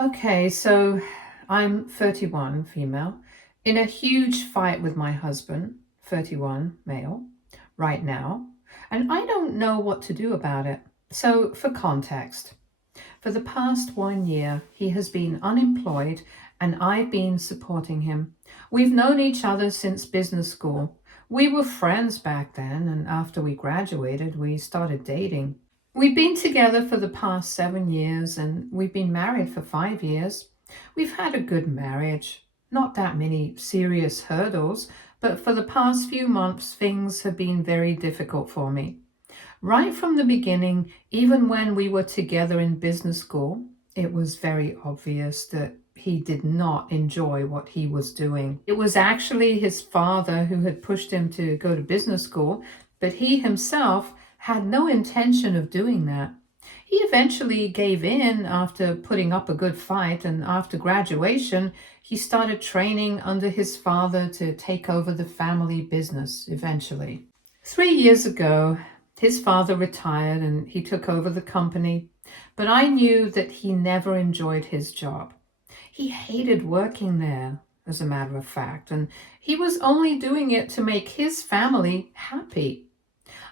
Okay, so I'm 31, female, in a huge fight with my husband, 31, male, right now, and I don't know what to do about it. So, for context, for the past 1 year, he has been unemployed and I've been supporting him. We've known each other since business school. We were friends back then, and after we graduated, we started dating. We've been together for the past 7 years and we've been married for 5 years. We've had a good marriage, not that many serious hurdles, but for the past few months, things have been very difficult for me. Right from the beginning, even when we were together in business school, it was very obvious that he did not enjoy what he was doing. It was actually his father who had pushed him to go to business school, but he himself had no intention of doing that. He eventually gave in after putting up a good fight, and after graduation, he started training under his father to take over the family business eventually. 3 years ago, his father retired and he took over the company, but I knew that he never enjoyed his job. He hated working there, as a matter of fact, and he was only doing it to make his family happy.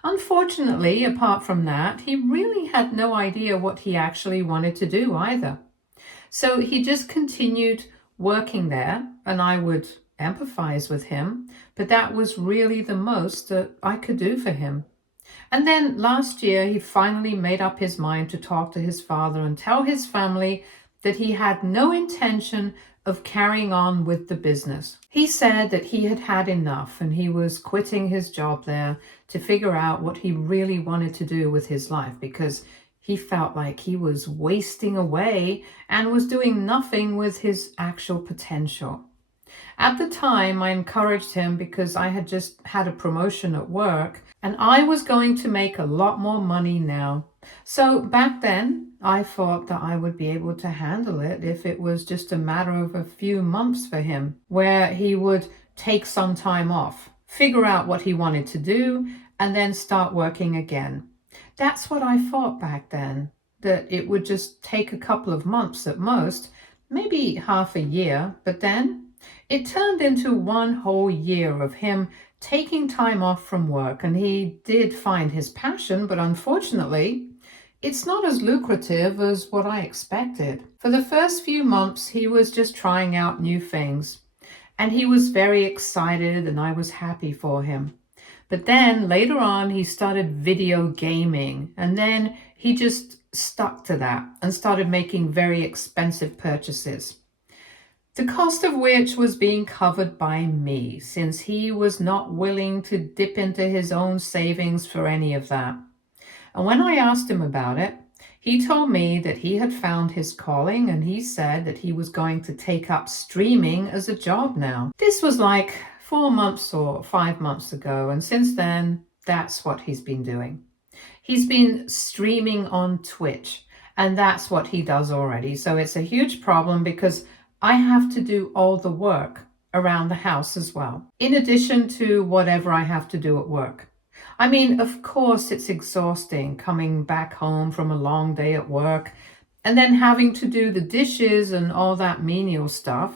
Unfortunately, apart from that, he really had no idea what he actually wanted to do either. So he just continued working there, and I would empathize with him, but that was really the most that I could do for him. And then last year, he finally made up his mind to talk to his father and tell his family that he had no intention of carrying on with the business. He said that he had had enough and he was quitting his job there to figure out what he really wanted to do with his life, because he felt like he was wasting away and was doing nothing with his actual potential. At the time, I encouraged him because I had just had a promotion at work and I was going to make a lot more money now. So back then, I thought that I would be able to handle it if it was just a matter of a few months for him, where he would take some time off, figure out what he wanted to do, and then start working again. That's what I thought back then, that it would just take a couple of months at most, maybe half a year, but then it turned into 1 whole year of him taking time off from work, and he did find his passion, but unfortunately, it's not as lucrative as what I expected. For the first few months, he was just trying out new things, and he was very excited, and I was happy for him. But then later on, he started video gaming, and then he just stuck to that and started making very expensive purchases, the cost of which was being covered by me, since he was not willing to dip into his own savings for any of that. And when I asked him about it, he told me that he had found his calling, and he said that he was going to take up streaming as a job now. This was like 4 months or 5 months ago, and since then, that's what he's been doing. He's been streaming on Twitch, and that's what he does already. So it's a huge problem because I have to do all the work around the house as well, in addition to whatever I have to do at work. I mean, of course, it's exhausting coming back home from a long day at work and then having to do the dishes and all that menial stuff.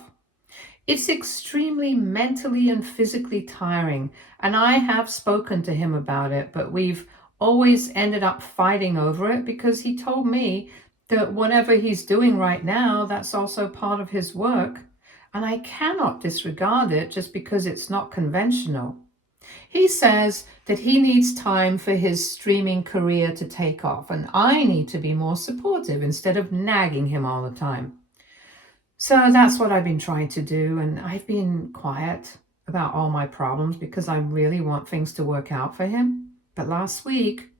It's extremely mentally and physically tiring, and I have spoken to him about it, but we've always ended up fighting over it because he told me that whatever he's doing right now, that's also part of his work, and I cannot disregard it just because it's not conventional. He says that he needs time for his streaming career to take off, and I need to be more supportive instead of nagging him all the time. So that's what I've been trying to do, and I've been quiet about all my problems because I really want things to work out for him. But last week,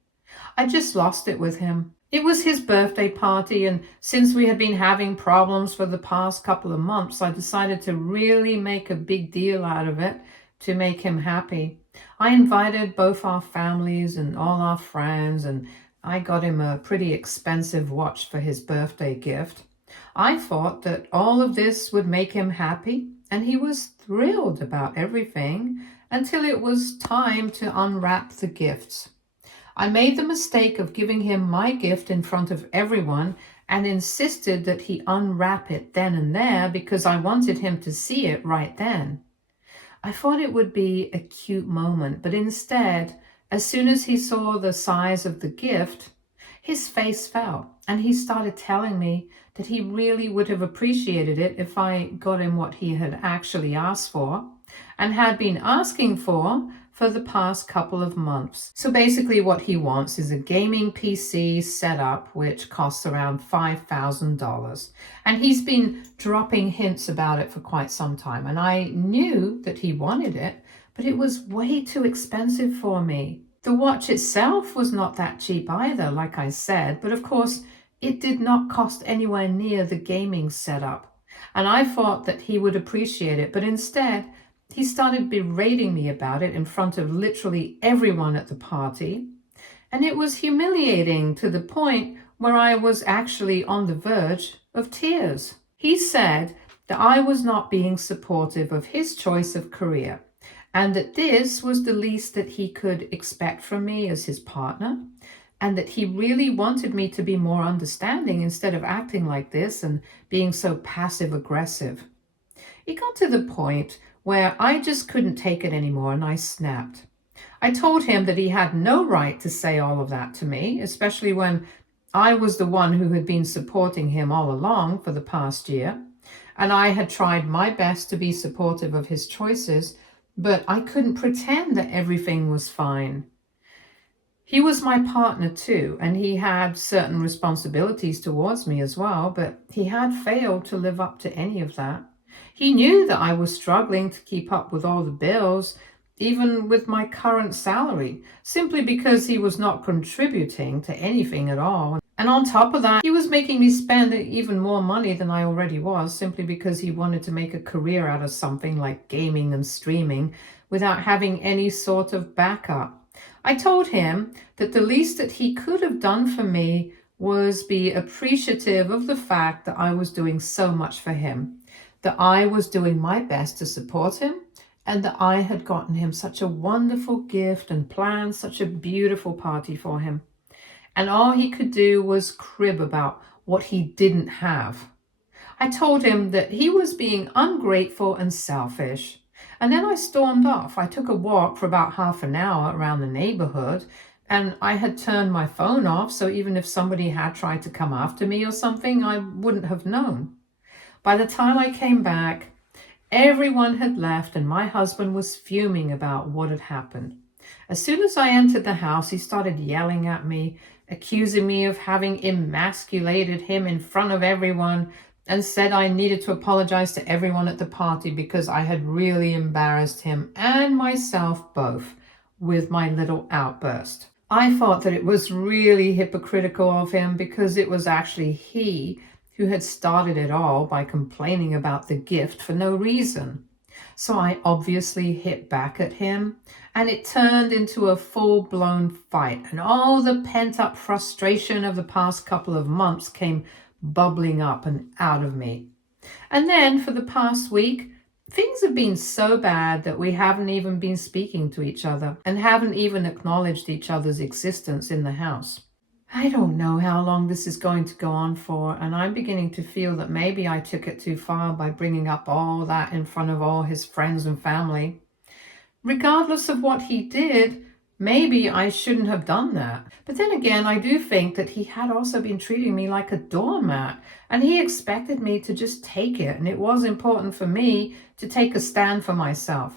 I just lost it with him. It was his birthday party, and since we had been having problems for the past couple of months, I decided to really make a big deal out of it to make him happy. I invited both our families and all our friends, and I got him a pretty expensive watch for his birthday gift. I thought that all of this would make him happy, and he was thrilled about everything until it was time to unwrap the gifts. I made the mistake of giving him my gift in front of everyone, and insisted that he unwrap it then and there because I wanted him to see it right then. I thought it would be a cute moment, but instead, as soon as he saw the size of the gift, his face fell, and he started telling me that he really would have appreciated it if I got him what he had actually asked for and had been asking for the past couple of months. So basically what he wants is a gaming PC setup which costs around $5,000. And he's been dropping hints about it for quite some time. And I knew that he wanted it, but it was way too expensive for me. The watch itself was not that cheap either, like I said, but of course it did not cost anywhere near the gaming setup. And I thought that he would appreciate it, but instead he started berating me about it in front of literally everyone at the party. And it was humiliating to the point where I was actually on the verge of tears. He said that I was not being supportive of his choice of career, and that this was the least that he could expect from me as his partner, and that he really wanted me to be more understanding instead of acting like this and being so passive aggressive. It got to the point where I just couldn't take it anymore and I snapped. I told him that he had no right to say all of that to me, especially when I was the one who had been supporting him all along for the past year, and I had tried my best to be supportive of his choices, but I couldn't pretend that everything was fine. He was my partner too, and he had certain responsibilities towards me as well, but he had failed to live up to any of that. He knew that I was struggling to keep up with all the bills, even with my current salary, simply because he was not contributing to anything at all. And on top of that, he was making me spend even more money than I already was, simply because he wanted to make a career out of something like gaming and streaming without having any sort of backup. I told him that the least that he could have done for me was be appreciative of the fact that I was doing so much for him, that I was doing my best to support him, and that I had gotten him such a wonderful gift and planned such a beautiful party for him. And all he could do was crib about what he didn't have. I told him that he was being ungrateful and selfish. And then I stormed off. I took a walk for about half an hour around the neighborhood, and I had turned my phone off, so even if somebody had tried to come after me or something, I wouldn't have known. By the time I came back, everyone had left and my husband was fuming about what had happened. As soon as I entered the house, he started yelling at me, accusing me of having emasculated him in front of everyone, and said I needed to apologize to everyone at the party because I had really embarrassed him and myself both with my little outburst. I thought that it was really hypocritical of him because it was actually he who had started it all by complaining about the gift for no reason. So I obviously hit back at him, and it turned into a full-blown fight, and all the pent-up frustration of the past couple of months came bubbling up and out of me. And then for the past week, things have been so bad that we haven't even been speaking to each other and haven't even acknowledged each other's existence in the house. I don't know how long this is going to go on for, and I'm beginning to feel that maybe I took it too far by bringing up all that in front of all his friends and family. Regardless of what he did, maybe I shouldn't have done that. But then again, I do think that he had also been treating me like a doormat, and he expected me to just take it, and it was important for me to take a stand for myself.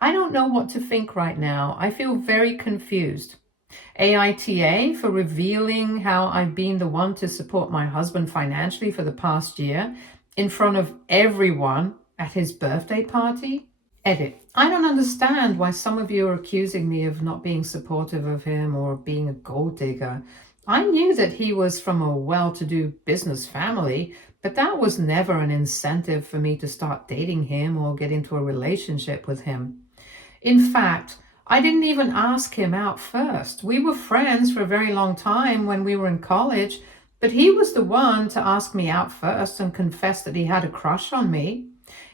I don't know what to think right now. I feel very confused. AITA for revealing how I've been the one to support my husband financially for the past year in front of everyone at his birthday party. Edit. I don't understand why some of you are accusing me of not being supportive of him or being a gold digger. I knew that he was from a well-to-do business family, but that was never an incentive for me to start dating him or get into a relationship with him. In fact, I didn't even ask him out first. We were friends for a very long time when we were in college, but he was the one to ask me out first and confess that he had a crush on me.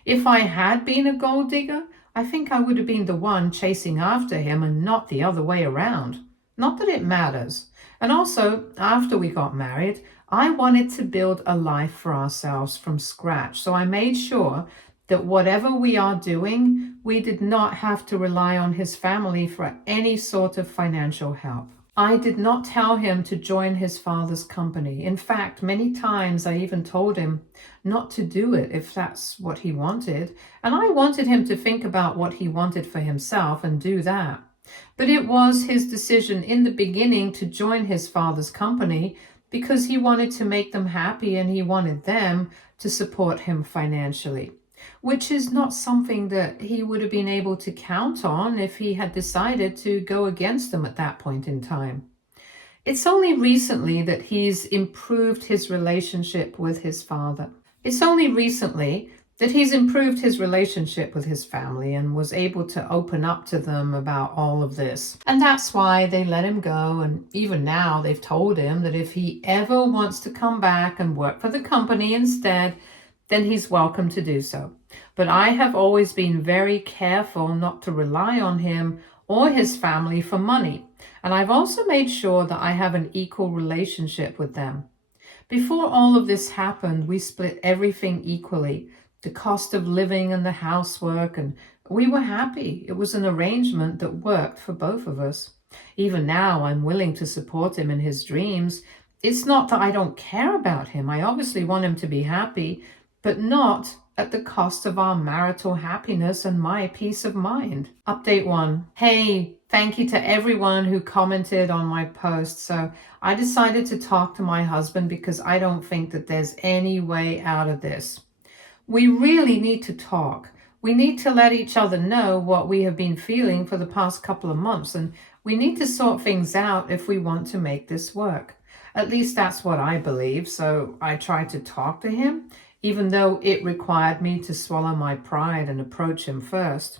If I had been a gold digger, I think I would have been the one chasing after him and not the other way around. Not that it matters. And also, after we got married, I wanted to build a life for ourselves from scratch. So I made sure that whatever we are doing, we did not have to rely on his family for any sort of financial help. I did not tell him to join his father's company. In fact, many times I even told him not to do it if that's what he wanted. And I wanted him to think about what he wanted for himself and do that. But it was his decision in the beginning to join his father's company because he wanted to make them happy and he wanted them to support him financially, which is not something that he would have been able to count on if he had decided to go against them at that point in time. It's only recently that he's improved his relationship with his father. It's only recently that he's improved his relationship with his family and was able to open up to them about all of this. And that's why they let him go. And even now they've told him that if he ever wants to come back and work for the company instead, then he's welcome to do so. But I have always been very careful not to rely on him or his family for money. And I've also made sure that I have an equal relationship with them. Before all of this happened, we split everything equally, the cost of living and the housework, and we were happy. It was an arrangement that worked for both of us. Even now, I'm willing to support him in his dreams. It's not that I don't care about him. I obviously want him to be happy, but not at the cost of our marital happiness and my peace of mind. Update 1. Hey, thank you to everyone who commented on my post. So I decided to talk to my husband because I don't think that there's any way out of this. We really need to talk. We need to let each other know what we have been feeling for the past couple of months, and we need to sort things out if we want to make this work. At least that's what I believe. So I tried to talk to him, even though it required me to swallow my pride and approach him first.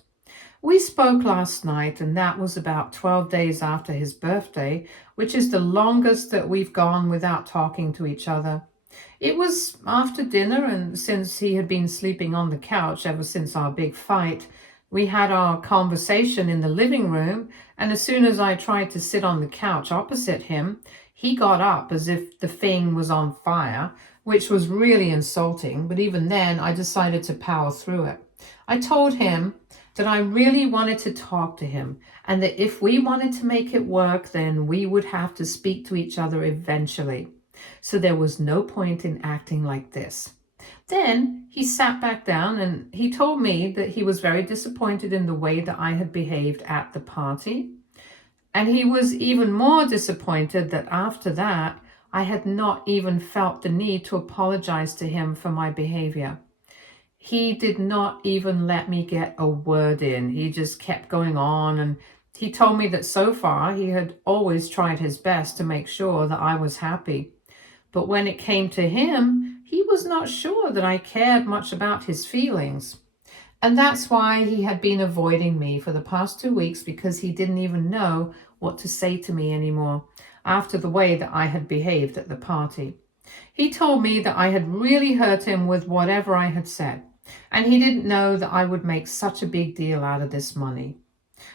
We spoke last night, and that was about 12 days after his birthday, which is the longest that we've gone without talking to each other. It was after dinner, and since he had been sleeping on the couch ever since our big fight, we had our conversation in the living room, and as soon as I tried to sit on the couch opposite him, he got up as if the thing was on fire, which was really insulting, but even then I decided to power through it. I told him that I really wanted to talk to him, and that if we wanted to make it work, then we would have to speak to each other eventually. So there was no point in acting like this. Then he sat back down and he told me that he was very disappointed in the way that I had behaved at the party. And he was even more disappointed that after that, I had not even felt the need to apologize to him for my behavior. He did not even let me get a word in. He just kept going on, and he told me that so far he had always tried his best to make sure that I was happy. But when it came to him, he was not sure that I cared much about his feelings. And that's why he had been avoiding me for the past 2 weeks, because he didn't even know what to say to me anymore after the way that I had behaved at the party. He told me that I had really hurt him with whatever I had said, and he didn't know that I would make such a big deal out of this money.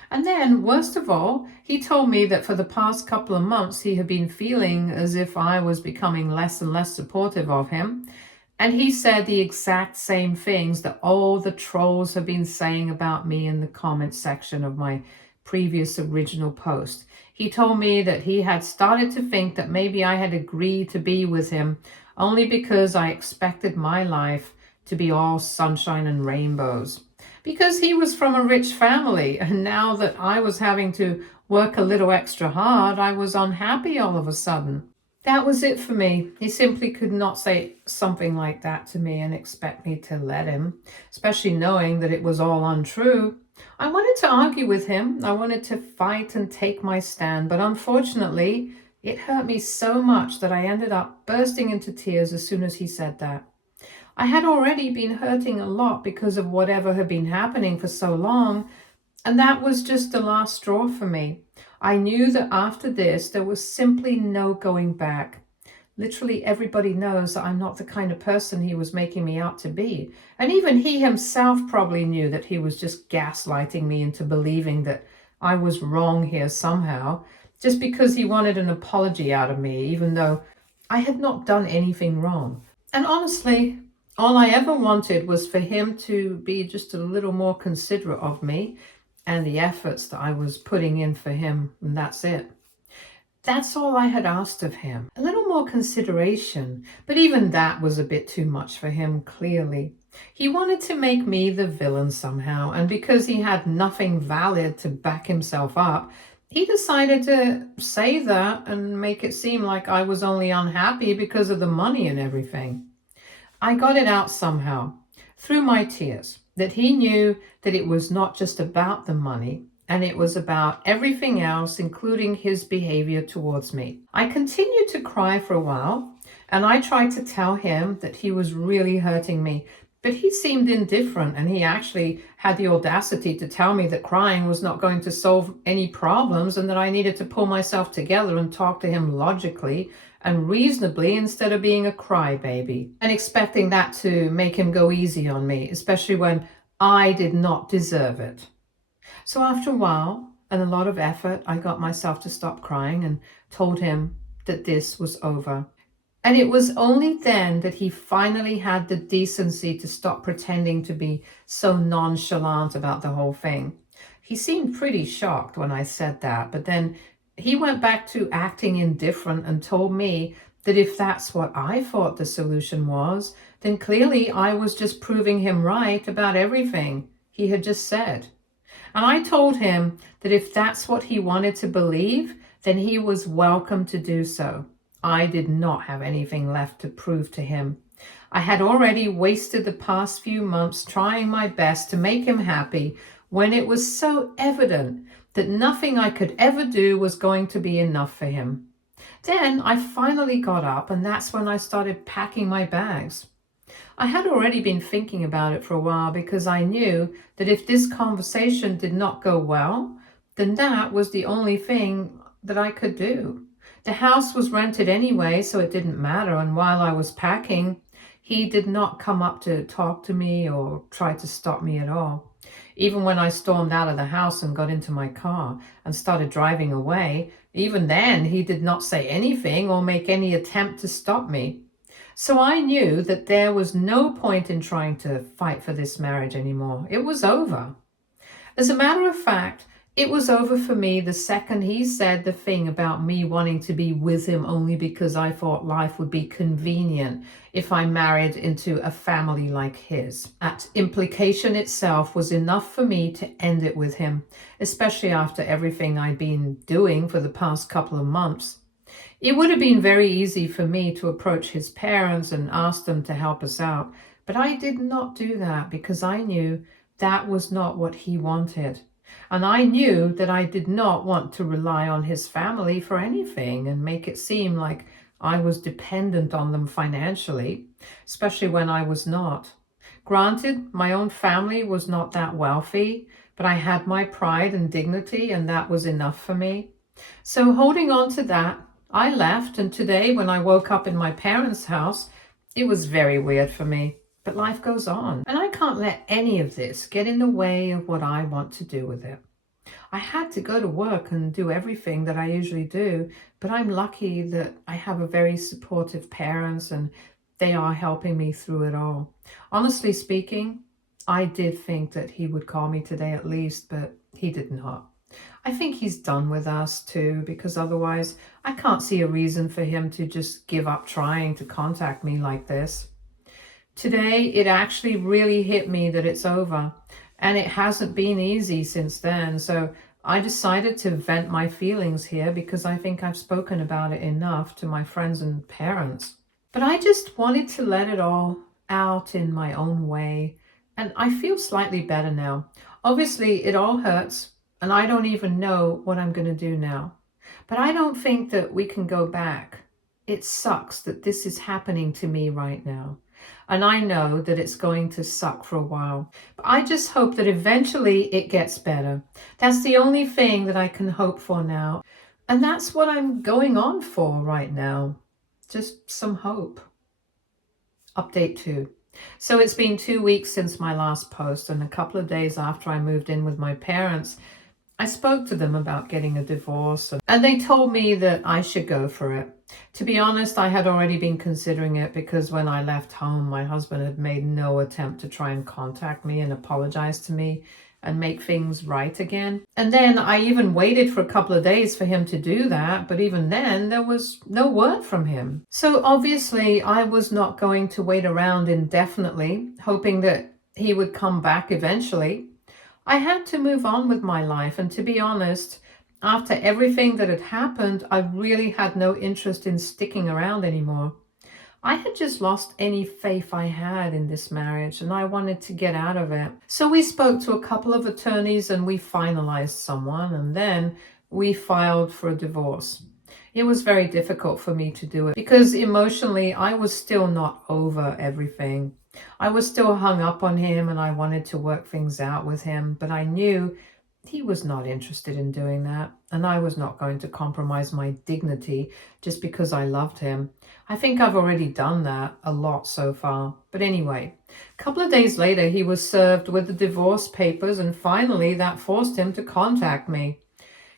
And then, worst of all, he told me that for the past couple of months he had been feeling as if I was becoming less and less supportive of him. And he said the exact same things that all the trolls have been saying about me in the comments section of my previous original post. He told me that he had started to think that maybe I had agreed to be with him only because I expected my life to be all sunshine and rainbows. Because he was from a rich family, and now that I was having to work a little extra hard, I was unhappy all of a sudden. That was it for me. He simply could not say something like that to me and expect me to let him, especially knowing that it was all untrue. I wanted to argue with him. I wanted to fight and take my stand, but unfortunately, it hurt me so much that I ended up bursting into tears as soon as he said that. I had already been hurting a lot because of whatever had been happening for so long, and that was just the last straw for me. I knew that after this, there was simply no going back. Literally everybody knows that I'm not the kind of person he was making me out to be. And even he himself probably knew that he was just gaslighting me into believing that I was wrong here somehow, just because he wanted an apology out of me, even though I had not done anything wrong. And honestly, all I ever wanted was for him to be just a little more considerate of me and the efforts that I was putting in for him, and that's it. That's all I had asked of him. A little more consideration, but even that was a bit too much for him, clearly. He wanted to make me the villain somehow, and because he had nothing valid to back himself up, he decided to say that and make it seem like I was only unhappy because of the money and everything. I got it out somehow, through my tears, that he knew that it was not just about the money, and it was about everything else, including his behavior towards me. I continued to cry for a while, and I tried to tell him that he was really hurting me, but he seemed indifferent, and he actually had the audacity to tell me that crying was not going to solve any problems and that I needed to pull myself together and talk to him logically and reasonably instead of being a crybaby and expecting that to make him go easy on me, especially when I did not deserve it. So after a while and a lot of effort, I got myself to stop crying and told him that this was over. And it was only then that he finally had the decency to stop pretending to be so nonchalant about the whole thing. He seemed pretty shocked when I said that, but then he went back to acting indifferent and told me that if that's what I thought the solution was, then clearly I was just proving him right about everything he had just said. And I told him that if that's what he wanted to believe, then he was welcome to do so. I did not have anything left to prove to him. I had already wasted the past few months trying my best to make him happy when it was so evident that nothing I could ever do was going to be enough for him. Then I finally got up, and that's when I started packing my bags. I had already been thinking about it for a while because I knew that if this conversation did not go well, then that was the only thing that I could do. The house was rented anyway, so it didn't matter, and while I was packing, he did not come up to talk to me or try to stop me at all. Even when I stormed out of the house and got into my car and started driving away, even then he did not say anything or make any attempt to stop me. So I knew that there was no point in trying to fight for this marriage anymore. It was over. As a matter of fact, it was over for me the second he said the thing about me wanting to be with him only because I thought life would be convenient if I married into a family like his. That implication itself was enough for me to end it with him, especially after everything I'd been doing for the past couple of months. It would have been very easy for me to approach his parents and ask them to help us out, but I did not do that because I knew that was not what he wanted. And I knew that I did not want to rely on his family for anything and make it seem like I was dependent on them financially, especially when I was not. Granted, my own family was not that wealthy, but I had my pride and dignity, and that was enough for me. So holding on to that, I left, and today when I woke up in my parents' house, it was very weird for me. But life goes on, and I can't let any of this get in the way of what I want to do with it. I had to go to work and do everything that I usually do, but I'm lucky that I have a very supportive parents and they are helping me through it all. Honestly speaking, I did think that he would call me today at least, but he did not. I think he's done with us too, because otherwise I can't see a reason for him to just give up trying to contact me like this. Today, it actually really hit me that it's over, and it hasn't been easy since then. So I decided to vent my feelings here because I think I've spoken about it enough to my friends and parents. But I just wanted to let it all out in my own way, and I feel slightly better now. Obviously, it all hurts, and I don't even know what I'm going to do now. But I don't think that we can go back. It sucks that this is happening to me right now. And I know that it's going to suck for a while. But I just hope that eventually it gets better. That's the only thing that I can hope for now. And that's what I'm going on for right now. Just some hope. Update 2. So it's been 2 weeks since my last post, and a couple of days after I moved in with my parents, I spoke to them about getting a divorce, and they told me that I should go for it. To be honest, I had already been considering it because when I left home, my husband had made no attempt to try and contact me and apologize to me and make things right again. And then I even waited for a couple of days for him to do that, but even then there was no word from him. So obviously I was not going to wait around indefinitely, hoping that he would come back eventually. I had to move on with my life, and to be honest, after everything that had happened, I really had no interest in sticking around anymore. I had just lost any faith I had in this marriage, and I wanted to get out of it. So we spoke to a couple of attorneys and we finalized someone, and then we filed for a divorce. It was very difficult for me to do it because emotionally I was still not over everything. I was still hung up on him and I wanted to work things out with him, but I knew he was not interested in doing that, and I was not going to compromise my dignity just because I loved him. I think I've already done that a lot so far. But anyway, a couple of days later, he was served with the divorce papers, and finally that forced him to contact me.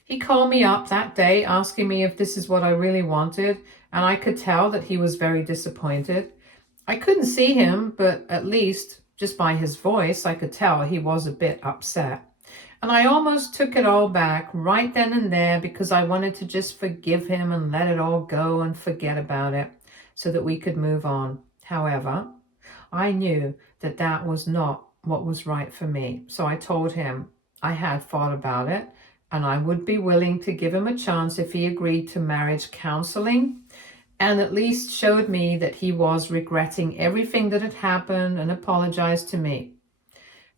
He called me up that day asking me if this is what I really wanted, and I could tell that he was very disappointed. I couldn't see him, but at least just by his voice, I could tell he was a bit upset. And I almost took it all back right then and there because I wanted to just forgive him and let it all go and forget about it so that we could move on. However, I knew that that was not what was right for me. So I told him I had thought about it and I would be willing to give him a chance if he agreed to marriage counseling and at least showed me that he was regretting everything that had happened and apologized to me.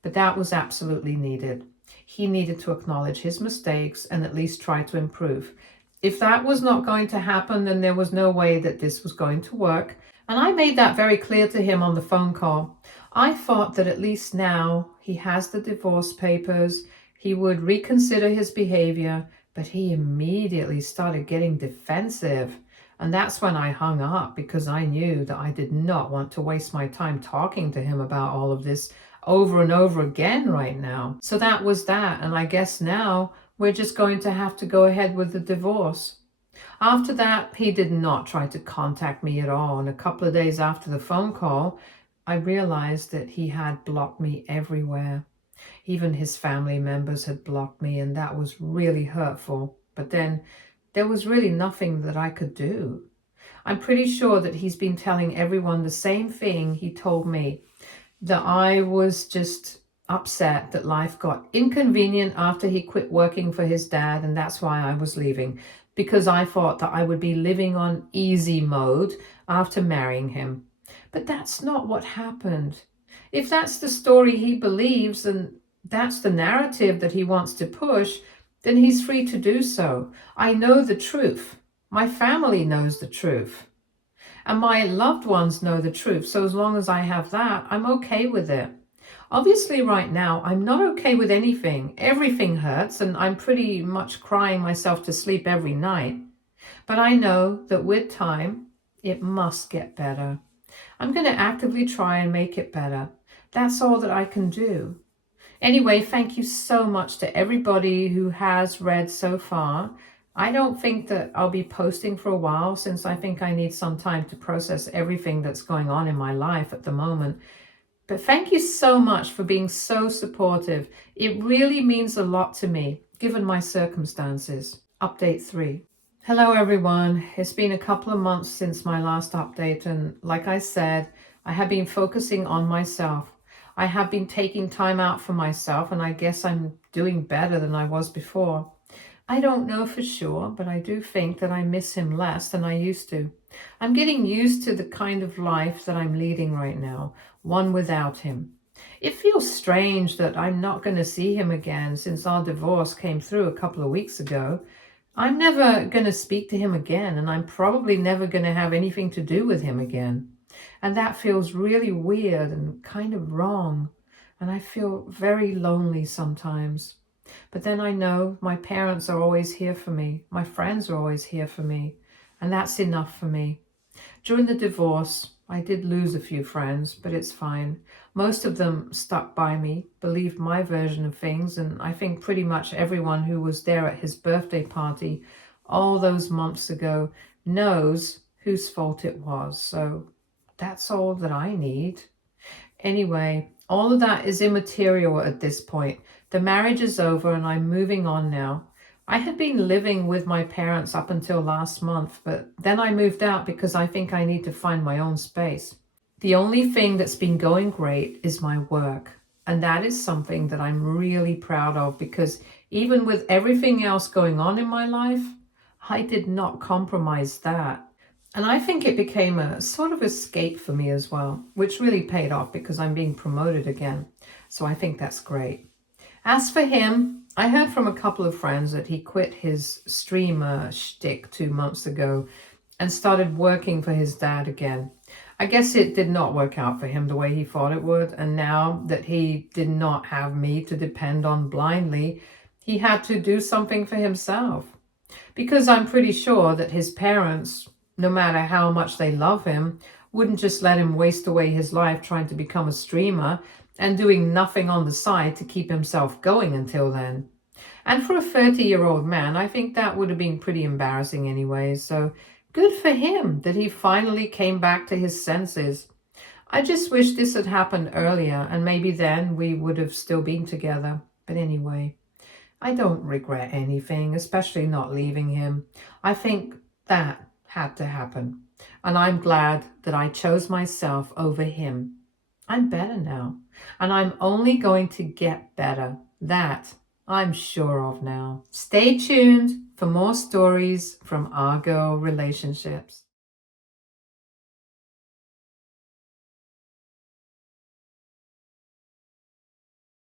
But that was absolutely needed. He needed to acknowledge his mistakes and at least try to improve. If that was not going to happen, then there was no way that this was going to work. And I made that very clear to him on the phone call. I thought that at least now he has the divorce papers, he would reconsider his behavior, but he immediately started getting defensive. And that's when I hung up because I knew that I did not want to waste my time talking to him about all of this over and over again right now. So that was that, and I guess now we're just going to have to go ahead with the divorce. After that, he did not try to contact me at all, and a couple of days after the phone call, I realized that he had blocked me everywhere. Even his family members had blocked me, and that was really hurtful. But then there was really nothing that I could do. I'm pretty sure that he's been telling everyone the same thing he told me, that I was just upset that life got inconvenient after he quit working for his dad, and that's why I was leaving, because I thought that I would be living on easy mode after marrying him. But that's not what happened. If that's the story he believes and that's the narrative that he wants to push, then he's free to do so. I know the truth. My family knows the truth. And my loved ones know the truth. So as long as I have that, I'm okay with it. Obviously, right now, I'm not okay with anything. Everything hurts, and I'm pretty much crying myself to sleep every night. But I know that with time, it must get better. I'm going to actively try and make it better. That's all that I can do. Anyway, thank you so much to everybody who has read so far. I don't think that I'll be posting for a while since I think I need some time to process everything that's going on in my life at the moment. But thank you so much for being so supportive. It really means a lot to me, given my circumstances. Update 3. Hello everyone. It's been a couple of months since my last update, and like I said, I have been focusing on myself. I have been taking time out for myself, and I guess I'm doing better than I was before. I don't know for sure, but I do think that I miss him less than I used to. I'm getting used to the kind of life that I'm leading right now, one without him. It feels strange that I'm not going to see him again since our divorce came through a couple of weeks ago. I'm never going to speak to him again, and I'm probably never going to have anything to do with him again. And that feels really weird and kind of wrong, and I feel very lonely sometimes. But then I know my parents are always here for me. My friends are always here for me. And that's enough for me. During the divorce, I did lose a few friends, but it's fine. Most of them stuck by me, believed my version of things, and I think pretty much everyone who was there at his birthday party all those months ago knows whose fault it was. So that's all that I need. Anyway, all of that is immaterial at this point. The marriage is over and I'm moving on now. I had been living with my parents up until last month, but then I moved out because I think I need to find my own space. The only thing that's been going great is my work. And that is something that I'm really proud of, because even with everything else going on in my life, I did not compromise that. And I think it became a sort of escape for me as well, which really paid off because I'm being promoted again. So I think that's great. As for him, I heard from a couple of friends that he quit his streamer shtick 2 months ago and started working for his dad again. I guess it did not work out for him the way he thought it would. And now that he did not have me to depend on blindly, he had to do something for himself. Because I'm pretty sure that his parents, no matter how much they love him, wouldn't just let him waste away his life trying to become a streamer and doing nothing on the side to keep himself going until then. And for a 30-year-old man, I think that would have been pretty embarrassing anyway. So good for him that he finally came back to his senses. I just wish this had happened earlier, and maybe then we would have still been together. But anyway, I don't regret anything, especially not leaving him. I think that had to happen. And I'm glad that I chose myself over him. I'm better now. And I'm only going to get better. That I'm sure of now. Stay tuned for more stories from our girl relationships.